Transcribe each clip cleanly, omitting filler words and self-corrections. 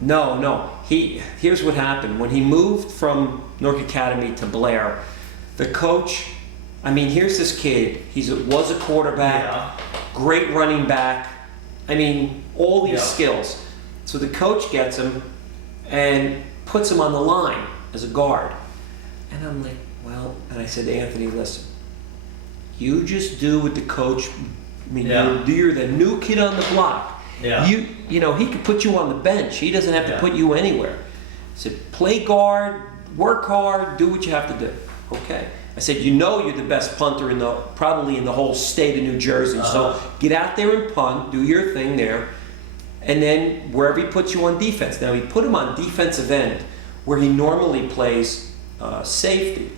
No, no. Here's what happened. When he moved from Newark Academy to Blair, the coach, I mean, here's this kid. He was a quarterback, Yeah. great running back. I mean, all these Yeah. skills. So the coach gets him and puts him on the line as a guard. And I'm like, well, and I said to Anthony, listen, you just do what the coach, I mean, Yeah. you're the new kid on the block. Yeah. You know, he could put you on the bench. He doesn't have to Yeah. put you anywhere. I said, play guard, work hard, do what you have to do. Okay. I said, you know you're the best punter probably in the whole state of New Jersey. So get out there and punt, do your thing there. And then wherever he puts you on defense. Now he put him on defensive end where he normally plays safety.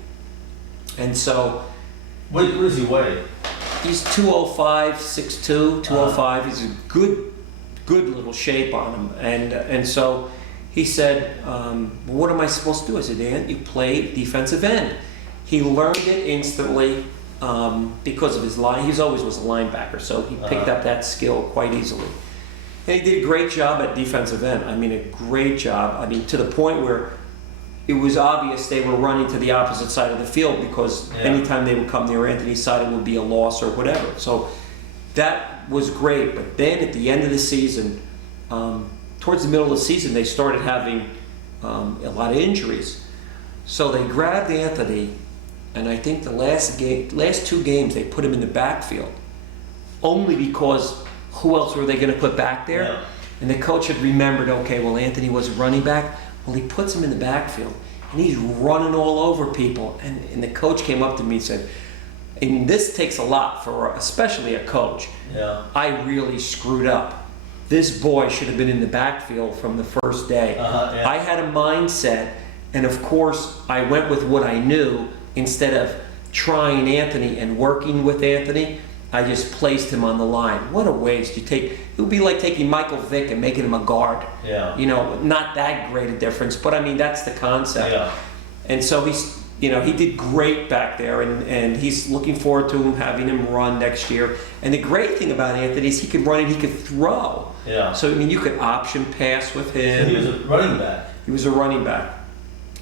And so What does he weigh? he's 205, 6'2", 205. He's a good little shape on him. And so he said, well, what am I supposed to do? I said, Dan, you play defensive end. He learned it instantly because of his line. He always was a linebacker, so he picked up that skill quite easily. And he did a great job at defensive end. I mean, a great job. I mean, to the point where it was obvious they were running to the opposite side of the field because anytime they would come near Anthony's side, it would be a loss or whatever. So that was great. But then at the end of the season, towards the middle of the season, they started having a lot of injuries. So they grabbed Anthony, and I think the last two games, they put him in the backfield. Only because who else were they going to put back there? Yeah. And the coach had remembered, okay, well, Anthony was a running back. Well, he puts him in the backfield, and he's running all over people. And the coach came up to me and said, and this takes a lot for especially a coach. Yeah. I really screwed up. This boy should have been in the backfield from the first day. Yeah. I had a mindset, and of course, I went with what I knew instead of trying Anthony and working with Anthony. I just placed him on the line. What a waste. It would be like taking Michael Vick and making him a guard. Yeah. You know, not that great a difference, but I mean, that's the concept. Yeah. And so he did great back there, and he's looking forward to having him run next year. And the great thing about Anthony is he could run and he could throw. Yeah. So, I mean, you could option pass with him. So he was a running back. He was a running back.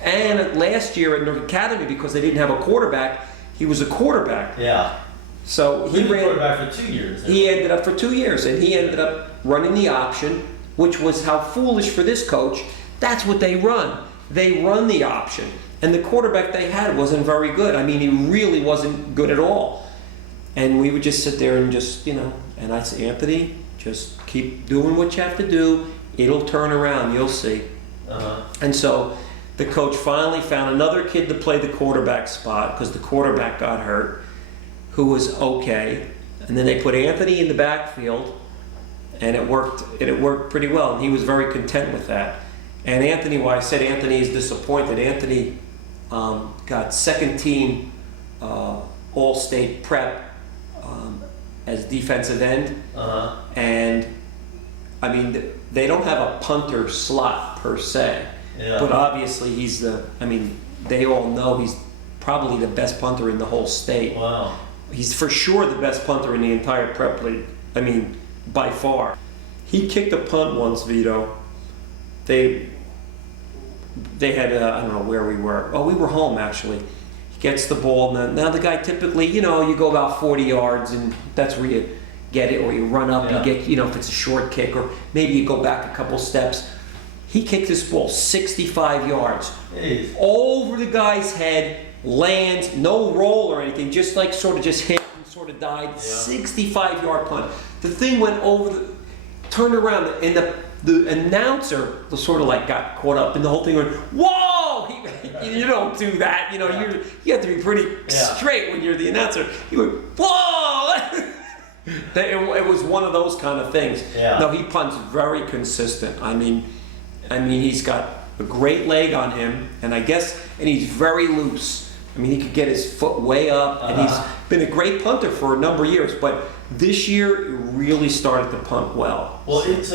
And last year at Newark Academy, because they didn't have a quarterback, he was a quarterback. Yeah. So he ran. Quarterback for 2 years. He ended up for 2 years, and he ended up running the option, which was how foolish for this coach. That's what they run. They run the option. And the quarterback they had wasn't very good. I mean, he really wasn't good at all. And we would just sit there and just, and I'd say, Anthony, just keep doing what you have to do. It'll turn around. You'll see. And so the coach finally found another kid to play the quarterback spot because the quarterback got hurt, who was okay. And then they put Anthony in the backfield, and it worked. It worked pretty well. And he was very content with that. And Anthony, why I said Anthony is disappointed, Anthony got second team All-State prep as defensive end. And I mean, they don't have a punter slot per se, but obviously they all know he's probably the best punter in the whole state. Wow. He's for sure the best punter in the entire prep league. I mean, by far. He kicked a punt once, Vito. They had, I don't know where we were. Oh, we were home, actually. He gets the ball. Now the guy typically, you go about 40 yards, and that's where you get it, or you run up, you get, if it's a short kick, or maybe you go back a couple steps. He kicked this ball 65 yards. Jeez. Over the guy's head, lands, no roll or anything, just hit and sort of died. 65-yard punt. The thing went over, turned around, and the announcer sort of got caught up, and the whole thing went, whoa! You don't do that. You have to be pretty straight when you're the announcer. He went, whoa! It was one of those kind of things. Yeah. No, he punts very consistent. I mean, he's got a great leg on him, and he's very loose. I mean, he could get his foot way up, and he's been a great punter for a number of years, but this year, it really started to punt well. Well, it's